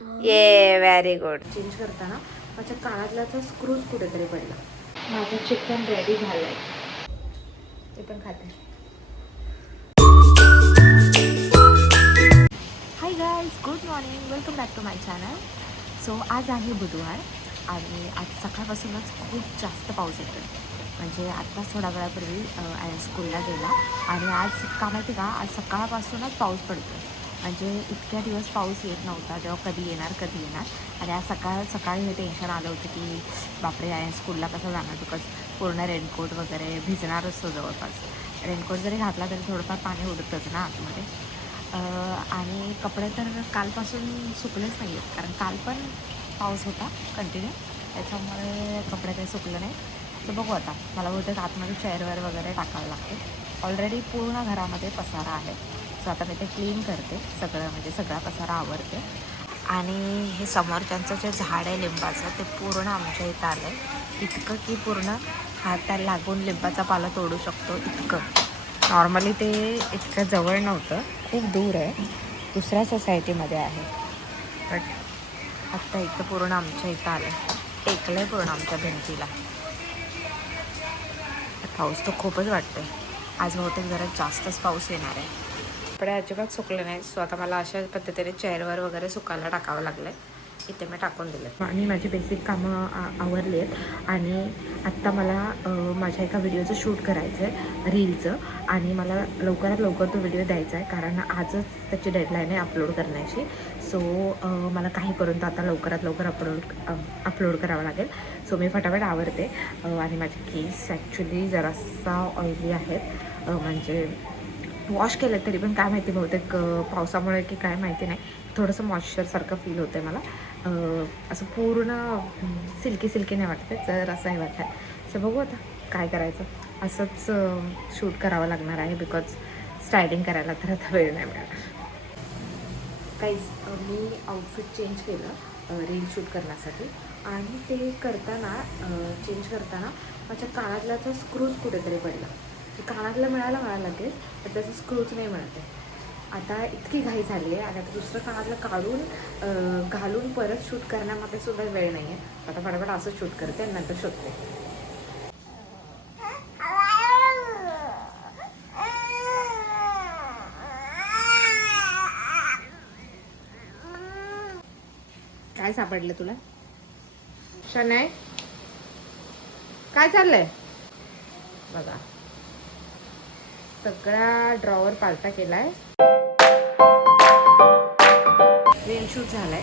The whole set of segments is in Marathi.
ये व्हेरी गुड. चेंज करताना माझ्या कानातल्याचा स्क्रूज कुठेतरी पडला. माझं चिकन रेडी झालंय, ते पण खाते. Hi guys, good morning, welcome back to my channel. So आज आहे बुधवार आणि आज सकाळपासूनच खूप जास्त पाऊस येतो आहे. म्हणजे आत्ताच थोड्या वेळापूर्वी स्कूलला गेला आणि आज का माहिती का, आज सकाळपासूनच पाऊस पडतो आहे. म्हणजे इतक्या दिवस पाऊस येत नव्हता, तेव्हा कधी येणार आणि आज सकाळी हे टेन्शन आलं होतं की बापरे स्कूलला कसं जाणार, बिकॉज पूर्ण रेनकोट वगैरे भिजणार असतो जवळपास. रेनकोट जरी घातला तरी थोडंफार पाणी उडतंच ना आतमध्ये. आणि कपडे तर कालपासून सुकलेच नाही आहेत, कारण काल पण पाऊस होता कंटिन्यू, त्याच्यामुळे कपडे काही सुकले नाही. तर बघू आता, मला बहुतेक आतमध्ये चेअरवर वगैरे टाकावं लागते. ऑलरेडी पूर्ण घरामध्ये पसारा आहे, सो आता मी ते क्लीन करते सगळं, म्हणजे सगळा पसारा आवरते. आणि हे समोरच्यांचं जे झाड आहे लिंबाचं, ते पूर्ण आमच्या इथं आलं आहे. इतकं की पूर्ण हाताला लागून लिंबाचा पाला तोडू शकतो इतकं. नॉर्मली ते इतकं जवळ नव्हतं, खूप दूर आहे, दुसऱ्या सोसायटीमध्ये आहे. बट आत्ता इथं पूर्ण आमच्या इथं आलं आहे, टेकलं आहे पूर्ण आमच्या भिंतीला. पाऊस तर खूपच वाटतं आहे. आज बहुतेक जरा जास्तच पाऊस येणार आहे. कपडे अजिबात सुकले नाही, सो आता मला अशा पद्धतीने चेअरवर वगैरे सुकायला टाकावं लागलं आहे. इथे मी टाकून दिले आणि माझी बेसिक कामं आवरली आहेत. आणि आत्ता मला माझ्या एका व्हिडिओचं शूट करायचं आहे, रीलचं, आणि मला लवकरात लवकर तो व्हिडिओ द्यायचा आहे, कारण आजच त्याची डेडलाईन आहे अपलोड करण्याची. सो मला काही करून तो आता लवकरात लवकर अपलोड करावा लागेल. सो मी फटाफट आवरते. आणि माझे केस ॲक्च्युली जरासा ऑइली आहेत, म्हणजे वॉश केलं तरी पण काय माहिती, बहुतेक पावसामुळे की काय माहिती नाही, थोडंसं मॉइश्चरसारखं फील होतं आहे मला. असं पूर्ण सिल्की नाही वाटतं, जर असं हे वाटतं. सो बघू आता काय करायचं, असंच शूट करावं लागणार आहे, बिकॉज स्टायलिंग करायला तर आता वेळ नाही मिळणार. काहीच मी आउटफिट चेंज केलं रील शूट करण्यासाठी, आणि ते करताना चेंज करताना माझ्या कानातल्याचा स्क्रूज कुठेतरी पडला. कानातलं मिळाला लगेच, तर त्याचं स्क्रूच नाही मिळत आहे. आता इतकी घाई झाली आहे, आणि आता दुसरं कानातलं काढून घालून परत शूट करण्यामध्ये सुद्धा वेळ नाही आहे. आता फटाफट असं शूट करते आणि नंतर शोधते. काय सापडलं तुला शनाय? काय चाललंय बघा, सगळा ड्रॉवर पालटा केलाय. रील शूट झालाय.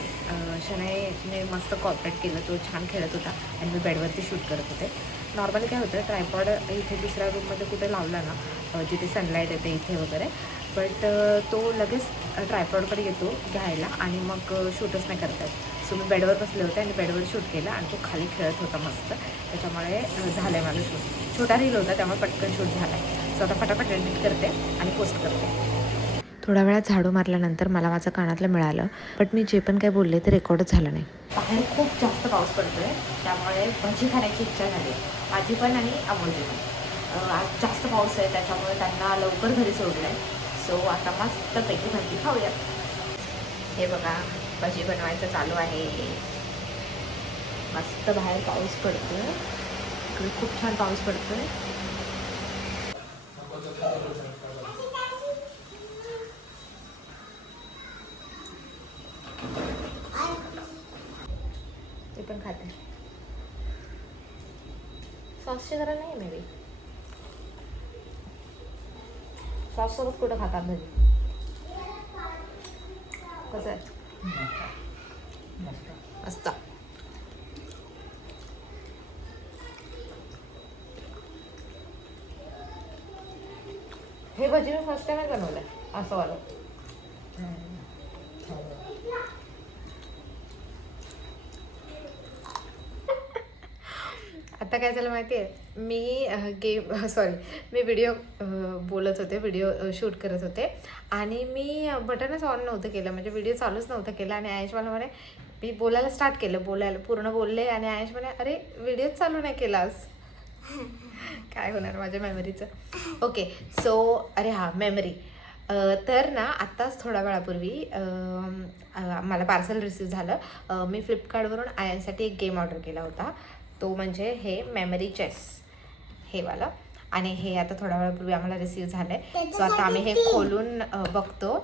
शनाईने मस्त कॉपरेट केलं, तो छान खेळत होता आणि मी बेडवरती शूट करत होते. नॉर्मली काय होतं, ट्रायपॉड इथे दुसऱ्या रूममध्ये कुठे लावला ना, जिथे सनलाईट येते इथे वगैरे, बट तो लगेच ट्रायपॉडकडे येतो घ्यायला आणि मग शूटच नाही करता येत. सो मी बेडवर बसले होते आणि बेडवर शूट केलं, आणि तो खाली खेळत होता मस्त, त्याच्यामुळे झालं आहे माझं शूट. छोटा रील होता त्यामुळे पटकन शूट झाला आहे. सो आता फटाफट एडिट करते आणि पोस्ट करते. थोड्या वेळात झाडू मारल्यानंतर मला माझं कानातलं मिळालं, बट मी जे पण काय बोलले ते रेकॉर्डच झालं नाही. बाहेर खूप जास्त पाऊस पडतो आहे, त्यामुळे भजी खाण्याची इच्छा झाली माझी पण आणि अमोलची पण. आज जास्त पाऊस आहे, त्याच्यामुळे त्यांना लवकर घरी सोडलं आहे. सो आता मस्तपैकी भजी खाऊयात. हे बघा, भजी बनवायचं चालू आहे. मस्त बाहेर पाऊस पडतो आहे, इकडे खूप छान पाऊस पडतो आहे. ते पण खाते. सॉसची जरा नाही मे बी, सॉस सोबत कुठं खातात भजी? कसं आहे? मस्त. हे भजी मी फर्स्ट टाइमच बनवलंय असं वालं. आता काय झालं माहिती आहे, मी व्हिडिओ बोलत होते, व्हिडिओ शूट करत होते, आणि मी बटनच ऑन नव्हतं केलं, म्हणजे व्हिडिओ चालूच नव्हतं केलं. आणि आयुष मला म्हणे, मी बोलायला स्टार्ट केलं, पूर्ण बोलले, आणि आयुष म्हणे अरे व्हिडिओच चालू नाही केलास. काय होणार माझ्या मेमरीचं. ओके, सो अरे हां, मेमरी. तर ना आत्ताच थोड्या वेळापूर्वी मला पार्सल रिसीव्ह झालं. मी फ्लिपकार्टवरून आयांसाठी एक गेम ऑर्डर केला होता. तो म्हणजे हे मेमरी चेस हे वाला. आणि हे आता थोड्या वेळापूर्वी आम्हाला रिसीव्ह झालं आहे. सो आता आम्ही हे खोलून बघतो.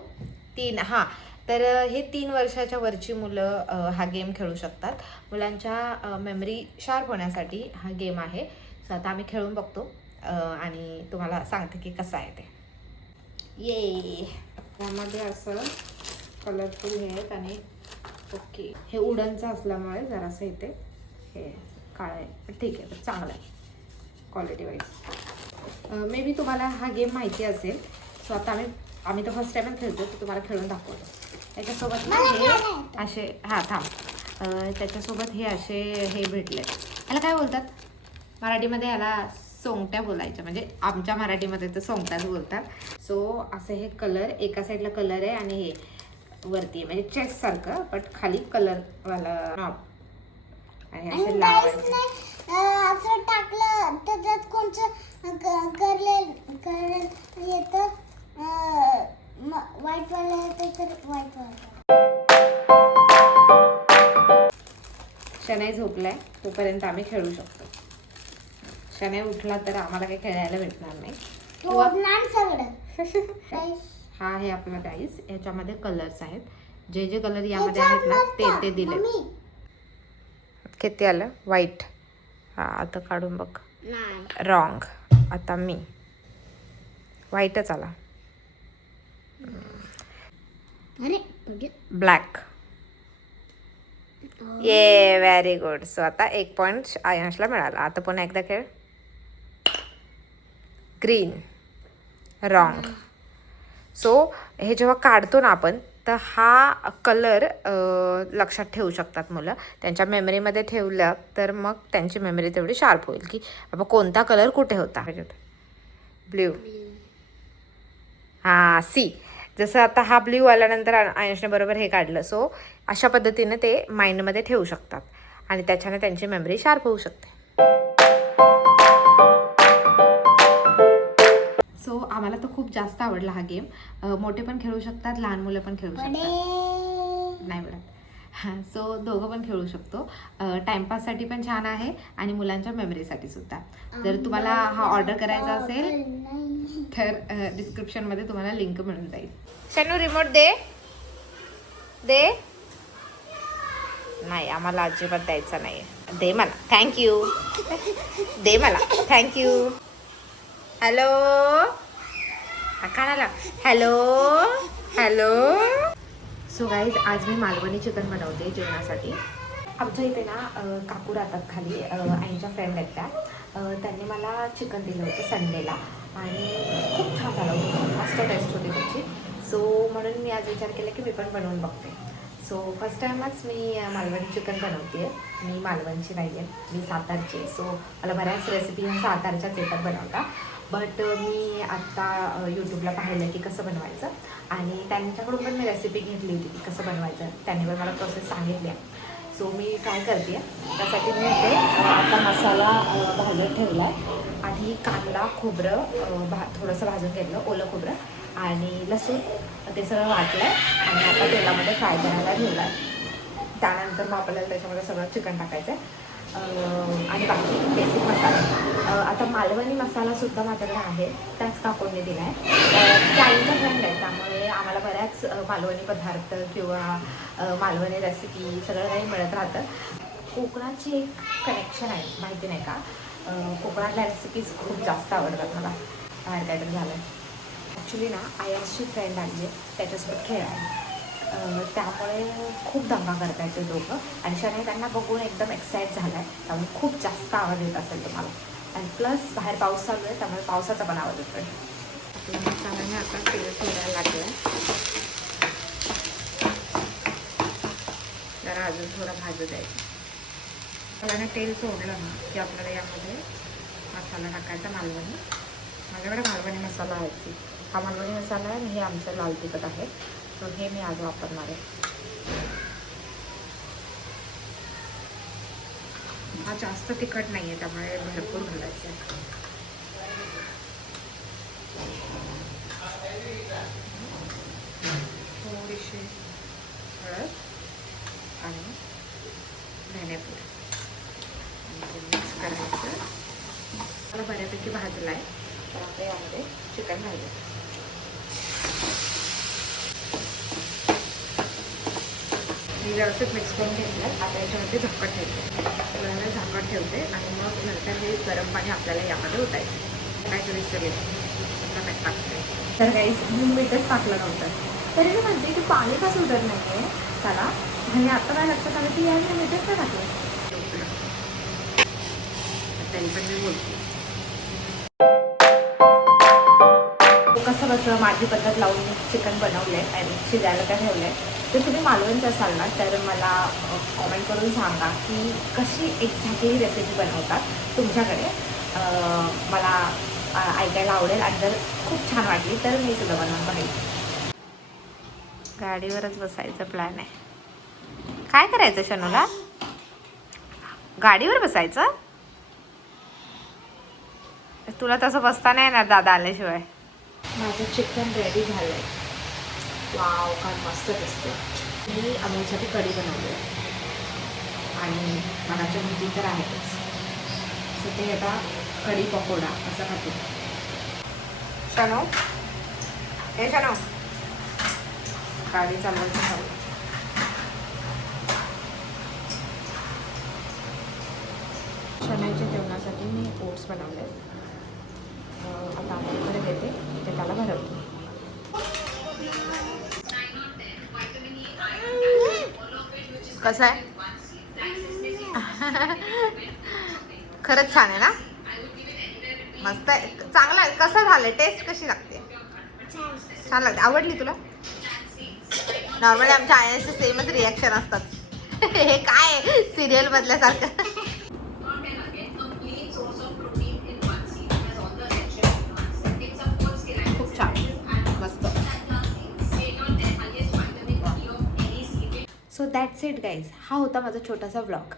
3 हां, तर हे 3 वर्षाच्या वरची मुलं हा गेम खेळू शकतात. मुलांच्या मेमरी शार्प होण्यासाठी हा गेम आहे. सो आता आम्ही खेळून बघतो आणि तुम्हाला सांगते की कसं आहे ते. ये यामध्ये असं कलरफुल हे आहेत आणि ओके हे उडनचं असल्यामुळे जरासं इथे हे काळं आहे. पण ठीक आहे, तर चांगलं आहे क्वालिटी वाईज. मे बी तुम्हाला हा गेम माहिती असेल. सो आता आम्ही तर फर्स्ट टाईमच खेळतो, तर तुम्हाला खेळून दाखवतो. त्याच्यासोबत ना हे असे हां थांब त्याच्यासोबत हे असे हे भेटले. याला काय बोलतात मराठीमध्ये? याला सोंगट्या बोलायच्या, म्हणजे आमच्या मराठीमध्ये तर सोंगट्याच बोलतात. सो असे हे कलर, एका साईडला कलर आहे आणि हे वरती म्हणजे चेस सारखं बट खाली कलरवाला नॉब आणि असे लावायचं. असं टाकलं त्याच्यात कोणचं कलर येतं, व्हाईट वाला येतं तर व्हाईट वाला. शनाई झोपलाय तोपर्यंत आम्ही खेळू शकतो. शनाई उठला तर आम्हाला काही खेळायला भेटणार नाही. हा आहे आपला डाईस. याच्यामध्ये कलर्स आहेत. जे जे कलर यामध्ये आहेत ना ते दिले. किती आलं? व्हाईट. हा आता काढून बघ. रॉंग. आता मी व्हाईटच आला. ब्लॅक. ये व्हेरी गुड. सो आता 1 पॉईंट आयांशला मिळाला. आता पुन्हा एकदा खेळ. ग्रीन. रॉंग. सो हे जेव्हा काढतो ना आपण तर हा कलर लक्षात ठेवू शकतात मुलं. त्यांच्या मेमरीमध्ये ठेवलं तर मग त्यांची मेमरी तेवढी शार्प होईल की बाबा कोणता कलर कुठे होता. ब्ल्यू. हां सी. जसं आता हा ब्ल्यू आल्यानंतर आयुषने बरोबर हे काढलं. सो अशा पद्धतीने ते माइंडमध्ये ठेवू शकतात आणि त्याच्याने त्यांची मेमरी शार्प होऊ शकते. सो आम्हाला तर खूप जास्त आवडला हा गेम. मोठे पण खेळू शकतात, लहान मुलं पण खेळू शकतात. नाही बरं. हां, सो दोघं पण खेळू शकतो. टाइमपाससाठी पण छान आहे आणि मुलांच्या मेमरीसाठी सुद्धा. जर तुम्हाला हा ऑर्डर करायचा असेल तर डिस्क्रिप्शनमध्ये तुम्हाला लिंक मिळून जाईल. शनू रिमोट दे. दे. नाही आम्हाला अजिबात द्यायचा नाही. दे मला. थँक्यू. दे मला. थँक्यू. हॅलो. कानाला हॅलो हॅलो. सो गाईज आज मी मालवणी चिकन बनवते जेवणासाठी. आमच्या इथे ना काकू राहतात खाली, आईच्या फ्रेंड आहेत त्या. त्यांनी मला चिकन दिलं होतं संडेला आणि खूप छान झालं होतं. मस्त टेस्ट होती त्याची. सो म्हणून मी आज विचार केला की मी पण बनवून बघते. सो फर्स्ट टाईमच मी मालवणी चिकन बनवते आहे. मी मालवणची नाही आहे, मी सातारची आहे. सो मला बऱ्याच रेसिपी सातारच्याच येतात बनवता. बट मी आत्ता यूट्यूबला पाहिलं की कसं बनवायचं आणि त्यांच्याकडून पण मी रेसिपी घेतली होती की कसं बनवायचं. त्यांनी पण मला प्रोसेस सांगितली आहे. सो मी ट्राय करते आहे. त्यासाठी मी इथे आता मसाला भाजत ठेवला आहे. आधी कांदा खोबरं थोडंसं भाजून घेतलं, ओलं खोबरं आणि लसूण ते सगळं वाटलं आहे आणि आता तेलामध्ये फ्राय करायला ठेवलं आहे. त्यानंतर मग आपल्याला त्याच्यामध्ये सगळं चिकन टाकायचं आहे आणि बाकी बेसिक मसाला. आता मालवणी मसालासुद्धा माझ्याकडे आहे, त्याच काकूंनी दिला आहे. त्या आईच्या फ्रेंड आहे त्यामुळे आम्हाला बऱ्याच मालवणी पदार्थ किंवा मालवणी रेसिपी सगळं काही मिळत राहतं. कोकणाची एक कनेक्शन आहे, माहिती नाही का. कोकणातल्या रेसिपीज खूप जास्त आवडतात मला. बाहेर काहीतरी झालं ॲक्च्युली ना आयासची फ्रेंड आली आहे, त्याच्यासोबत खेळायला. त्यामुळे खूप दंगा करता येते दोघं आणि शनाई त्यांना बघून एकदम एक्साईट झाला आहे. त्यामुळे खूप जास्त आवाज येत असेल तुम्हाला. आणि प्लस बाहेर पाऊस चालू आहे त्यामुळे पावसाचा पण आवाज येतो. आपल्या मसाल्याने आता तेल सोडायला लागलं आहे. जरा अजून थोडं भाजू द्यायचं. मसाल्याने तेल सोडलं ना की आपल्याला यामध्ये मसाला टाकायचा मालवणी. माझ्याकडे मालवणी मसाला आहे. हा मालवणी मसाला आहे आणि हे आमचं लाल तिखट आहे. सो हे मी आज वापरणार आहे. हा जास्त तिखट नाही आहे त्यामुळे भरपूर घालायचं आहे. थोडीशी हळद भाजला आहे. तर आता यामध्ये चिकन घालू. मी व्यवस्थित मिक्स करून घेतलं. आता याच्यामध्ये झाकण ठेवते. थोड्या वेळ झाकण ठेवते आणि मग नंतर हे गरम पाणी आपल्याला यामध्ये ओतायचं. काय तरी सगळे मीठ टाकते. तर काही मीठच टाकलं नव्हतं तरी मी म्हणते की पाणी का सुटत नाही आहे त्याला. आणि आता काय लक्षात आलं की याने मीठच का टाकलं. तरी पण मी बोलते कसं माझी पद्धत लावून मी चिकन बनवलं आहे आणि शिजायला काय ठेवलं आहे. तर तुम्ही मालवणचं असाल ना तर मला कॉमेंट करून सांगा की कशी एक्झॅक्टली रेसिपी बनवतात तुमच्याकडे. मला ऐकायला आवडेल आणि जर खूप छान वाटली तर मी सुद्धा बनवून बघेल. गाडीवरच बसायचं प्लॅन आहे. काय करायचं शनूला? गाडीवर बसायचं? तुला तसं बसता नाही येणार दादा आल्याशिवाय. माझं चिकन रेडी झालं आहे. वाव काय मस्त दिसते. मी अमूलसाठी कढी बनवली आहे आणि मनाच्या भजी तर आहेतच. सो ते आता कढी पकोडा असं खाते. शनू हे शनू गाडी चालवायचं हवं. शनाईच्या जेवणासाठी मी ओट्स बनवले. आता आमच्याकडे देते ते त्याला भरवते. कसं आहे? खरंच छान आहे ना. मस्त आहे. चांगलं आहे. कसं झालंय? टेस्ट कशी लागते? छान लागते. आवडली तुला? नॉर्मली आमच्या आयांचे सेमच रिॲक्शन असतात. हे काय सिरियल मधल्यासारखं. खूप छान मस्त. So that's it guys. हा होता माझा छोटासा व्लॉग.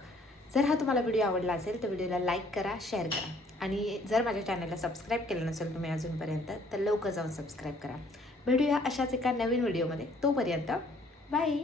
जर हा तुम्हाला व्हिडिओ आवडला असेल तर व्हिडिओला लाईक करा, शेअर करा आणि जर माझ्या चॅनलला सबस्क्राईब केलं नसेल तुम्ही अजूनपर्यंत तर लवकर जाऊन सबस्क्राईब करा. भेटूया अशाच एका नवीन व्हिडिओमध्ये. तोपर्यंत बाय.